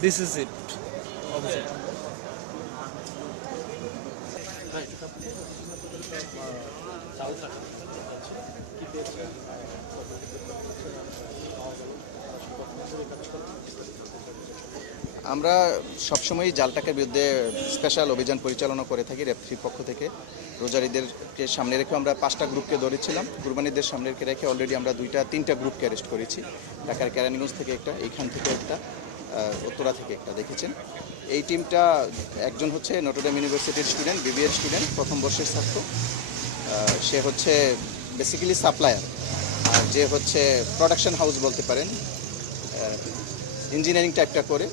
This is it. Opposite. আমরা সবসময়ই জাল টাকার বিরুদ্ধে স্পেশাল অভিযান পরিচালনা করে থাকি রেফ্রির পক্ষ থেকে। রোজারিদেরকে সামনে রেখে আমরা 5টা গ্রুপকে ধরেছিলাম। কুরবানিদের সামনে রেখে অলরেডি আমরা 2-3টা গ্রুপকে অ্যারেস্ট করেছি। ঢাকার কেরানীগঞ্জ থেকে একটা, এইখান থেকে একটা, উত্তরা থেকে একটা। দেখেছেন এই টিমটা একজন হচ্ছে নটরডেম ইউনিভার্সিটির স্টুডেন্ট, বিবিএর স্টুডেন্ট, প্রথম বর্ষের ছাত্র। সে হচ্ছে বেসিক্যালি সাপ্লায়ার, আর যে হচ্ছে প্রোডাকশন হাউস বলতে পারেন, ইঞ্জিনিয়ারিং টাইপটা করে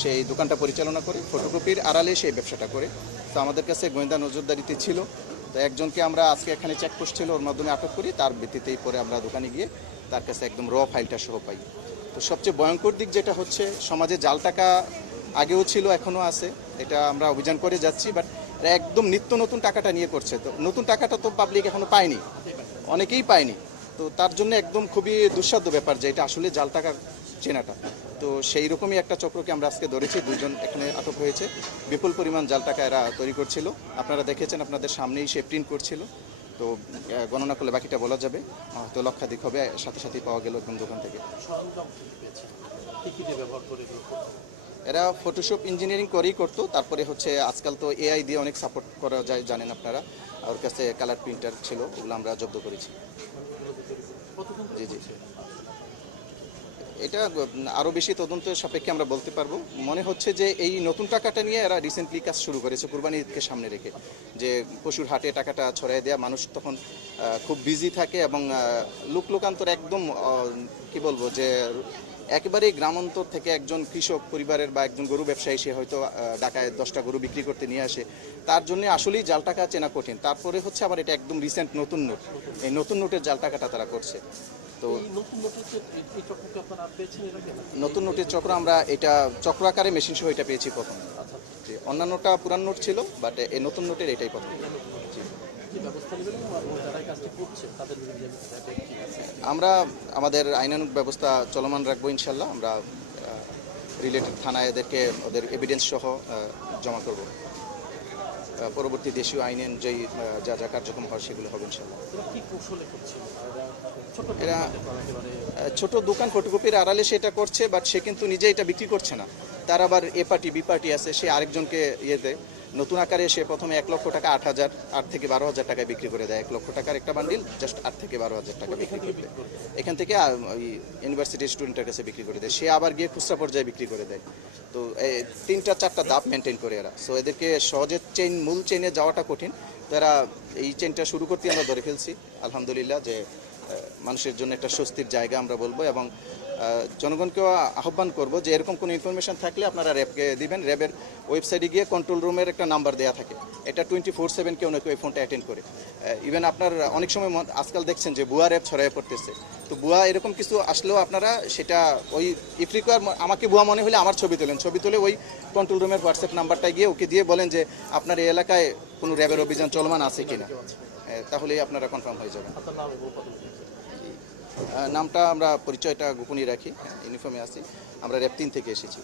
সেই দোকানটা পরিচালনা করে, ফটোকপির আড়ালে সেই ব্যবসাটা করে। তো আমাদের কাছে গোয়েন্দা নজরদারিতে ছিল। তো একজনকে আমরা আজকে এখানে চেকপোস্ট ছিল, ওর মাধ্যমে আটক করি। তার ভিত্তিতেই পরে আমরা দোকানে গিয়ে তার কাছে একদম ফাইলটা সহ পাই। তো সবচেয়ে ভয়ঙ্কর দিক যেটা হচ্ছে, সমাজে জাল টাকা আগেও ছিল, এখনও আছে। এটা আমরা অভিযান করে যাচ্ছি, বাট একদম নিত্য নতুন টাকাটা নিয়ে করছে। তো নতুন টাকাটা তো পাবলিক এখনও পায়নি, অনেকেই পায়নি। তো তার জন্য একদম খুবই দুঃসাধ্য ব্যাপার যে এটা আসলে জাল টাকা চেনাটা। তো সেই রকমই একটা চক্রকে আমরা আজকে ধরেছি। 2জন এখানে আটক হয়েছে। বিপুল পরিমাণ জাল টাকা এরা তৈরি করছিল। আপনারা দেখেছেন, আপনাদের সামনেই সে প্রিন্ট করছিল। তো গণনা করলে বাকিটা বলা যাবে, তো লক্ষাধিক হবে। সাথে সাথেই পাওয়া গেল একদম দোকান থেকে। এরা ফটোশপ ইঞ্জিনিয়ারিং করেই করতো। তারপরে হচ্ছে আজকাল তো এআই দিয়ে অনেক সাপোর্ট করা যায়, জানেন আপনারা। ওর কাছে কালার প্রিন্টার ছিল, ওগুলো আমরা জব্দ করেছি। জি জি, এটা আরও বেশি তদন্তের সাপেক্ষে আমরা বলতে পারবো। মনে হচ্ছে যে এই নতুন টাকাটা নিয়ে এরা রিসেন্টলি কাজ শুরু করেছে কুরবানি ঈদকে সামনে রেখে, যে পশুর হাটে টাকাটা ছড়াই দেওয়া। মানুষ তখন খুব বিজি থাকে এবং লোকান্তর একদম কি বলবো, যে একেবারেই গ্রামান্তর থেকে একজন কৃষক পরিবারের বা একজন গরু ব্যবসায়ী সে হয়তো ঢাকায় 10টা গরু বিক্রি করতে নিয়ে আসে। তার জন্য আসলেই জাল টাকা চেনা কঠিন। তারপরে হচ্ছে আবার এটা একদম রিসেন্ট নতুন নোট, এই নতুন নোটের জাল টাকাটা তারা করছে। তো নতুন নোটের চক্র আমরা এটা চক্র আকারে মেশিন সহ এটা পেয়েছি প্রথম। অন্যান্যটা পুরান নোট ছিল, বাট এই নতুন নোটের এটাই প্রথম। আমরা আমাদের আইনানুগ ব্যবস্থা চলমান রাখবো ইনশাল্লাহ। আমরা রিলেটেড থানায় এদেরকে ওদের এভিডেন্স সহ জমা করব। পরবর্তী দেশীয় আইনের যেই যা যা কার্যক্রম হয় সেগুলো হবে ইনশাল্লাহ। এরা ছোট দোকান ফটোকপির আড়ালে সেটা করছে, বাট সে কিন্তু নিজে এটা বিক্রি করছে না। তার আবার এ পার্টি বি পার্টি আছে, সে আরেকজনকে দেয়। নতুন আকারে সে প্রথমে 1 লক্ষ টাকা 8 থেকে 12 হাজার টাকায় বিক্রি করে দেয়। 1 লক্ষ টাকার একটা বান্ডিল জাস্ট 8 থেকে 12 হাজার টাকা বিক্রি করে দেয়। এখান থেকে ওই ইউনিভার্সিটির স্টুডেন্টের কাছে বিক্রি করে দেয়। সে আবার গিয়ে খুচরা পর্যায়ে বিক্রি করে দেয়। তো 3-4টা ধাপ মেনটেন করে এরা। সো এদেরকে সহজে মূল চেইনে যাওয়াটা কঠিন। তো এরা এই চেইনটা শুরু করতে আমরা ধরে ফেলছি আলহামদুলিল্লাহ, যে মানুষের জন্য একটা স্বস্তির জায়গা আমরা বলবো। এবং জনগণকেও আহ্বান করব যে এরকম কোনো ইনফরমেশন থাকলে আপনারা র্যাবকে দিবেন। র্যাবের ওয়েবসাইটে গিয়ে কন্ট্রোল রুমের একটা নাম্বার দেওয়া থাকে, এটা 24/7 কেউ না কেউ এই ফোনটা অ্যাটেন্ড করে। ইভেন আপনার অনেক সময় আজকাল দেখছেন যে ভুয়া র্যাব ছড়াইয়ে পড়তেছে। তো ভুয়া এরকম কিছু আসলেও আপনারা সেটা ওই ইফ রিকোয়ার, আমাকে ভুয়া মনে হলে আমার ছবি তোলেন, ছবি তুলে ওই কন্ট্রোল রুমের হোয়াটসঅ্যাপ নাম্বারটায় গিয়ে ওকে দিয়ে বলেন যে আপনার এই এলাকায় কোনো র্যাবের অভিযান চলমান আছে কিনা, তাহলেই আপনারা কনফার্ম হয়ে যাবেন। নামটা আমরা পরিচয়টা গোপনই রাখি, ইউনিফর্মে আছি। আমরা র্যাব 3 থেকে এসেছি।